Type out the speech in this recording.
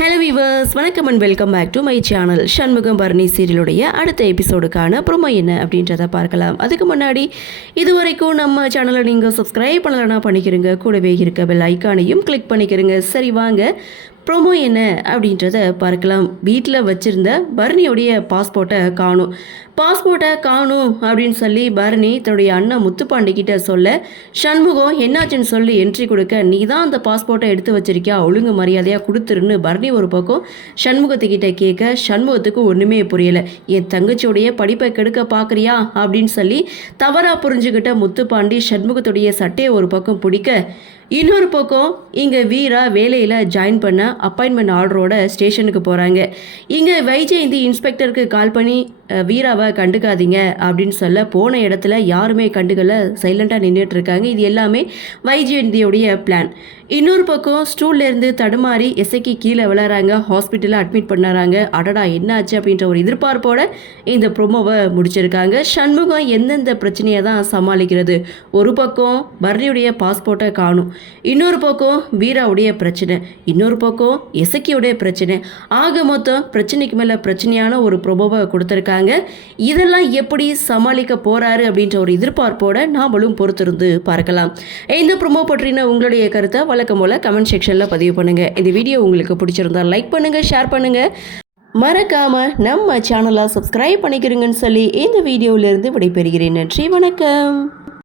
Hello viewers, வணக்கம் and welcome back to my channel. Shanmugam Parani சீரியலுடைய அடுத்த எபிசோடுக்கான ப்ரோமோ என்ன அப்படின்றத பார்க்கலாம். அதுக்கு முன்னாடி இது வரைக்கும் நம்ம சேனலை நீங்கள் சப்ஸ்கிரைப் பண்ணலைன்னா பண்ணிக்கிறங்க. கூடவே இருக்க பெல் ஐக்கானையும் கிளிக் பண்ணிக்கிறங்க. சரி வாங்க ப்ரோமோ என்ன அப்படின்றத பார்க்கலாம். வீட்டில் வச்சுருந்த பரணியோடைய பாஸ்போர்ட்டை காணும் அப்படின்னு சொல்லி பரணி தன்னுடைய அண்ணன் முத்துப்பாண்டிக்கிட்ட சொல்ல, சண்முகம் என்னாச்சுன்னு சொல்லி என்ட்ரி கொடுக்க, நீ தான் அந்த பாஸ்போர்ட்டை எடுத்து வச்சிருக்கியா, ஒழுங்கு மரியாதையாக கொடுத்துருன்னு பரணி ஒரு பக்கம் சண்முகத்துக்கிட்ட கேட்க, சண்முகத்துக்கு ஒன்றுமே புரியலை. என் தங்கச்சியோடைய படிப்பை கெடுக்க பார்க்குறியா அப்படின்னு சொல்லி தவறாக புரிஞ்சுக்கிட்ட முத்துப்பாண்டி சண்முகத்துடைய சட்டையை ஒரு பக்கம் பிடிக்க, இன்னொரு பக்கம் இங்கே வீரா வேலையில் ஜாயின் பண்ண அப்பாயின்மெண்ட் ஆர்டரோட ஸ்டேஷனுக்கு போகிறாங்க. இங்கே வைஜெயந்தி இன்ஸ்பெக்டருக்கு கால் பண்ணி வீராவை கண்டுக்காதீங்க அப்படின்னு சொல்ல, போன இடத்துல யாருமே கண்டுக்கல, சைலண்ட்டாக நின்றுட்டுருக்காங்க. இது எல்லாமே வைஜெயந்தியோடைய பிளான். இன்னொரு பக்கம் ஸ்டூல்லேருந்து தடுமாறி எசைக்கு கீழே விளையாடுறாங்க. ஹாஸ்பிட்டலில் அட்மிட் பண்ணாராங்க. அடடா என்னாச்சு அப்படின்ற ஒரு எதிர்பார்ப்போட இந்த ப்ரோமோவை முடிச்சிருக்காங்க. சண்முகம் எந்தெந்த பிரச்சனையை தான் சமாளிக்கிறது? ஒரு பக்கம் பரணியுடைய பாஸ்போர்ட்டை காணும், இன்னொரு பக்கம் வீராவுடைய பிரச்சனை, இன்னொரு பக்கம் எசக்கியோடைய பிரச்சனை. ஆக மொத்தம் பிரச்சனைக்கு மேலே பிரச்சனையான ஒரு ப்ரோமோவை கொடுத்துருக்காங்க. இதெல்லாம் எப்படி சமாளிக்க போறாரு அப்படின்ற ஒரு எதிர்பார்ப்போட நாமளும் பொறுத்திருந்து பார்க்கலாம். இந்த ப்ரோமோ பற்றின உங்களுடைய கருத்தை வழக்கம் போல கமெண்ட் செக்ஷனில் பதிவு பண்ணுங்க. இந்த வீடியோ உங்களுக்கு பிடிச்சிருந்தா லைக் பண்ணுங்க, ஷேர் பண்ணுங்க, மறக்காம நம்ம சேனலை சப்ஸ்கிரைப் பண்ணிக்கிறீங்கன்னு சொல்லி இந்த வீடியோவிலிருந்து விடைபெறுகிறேன். நன்றி, வணக்கம்.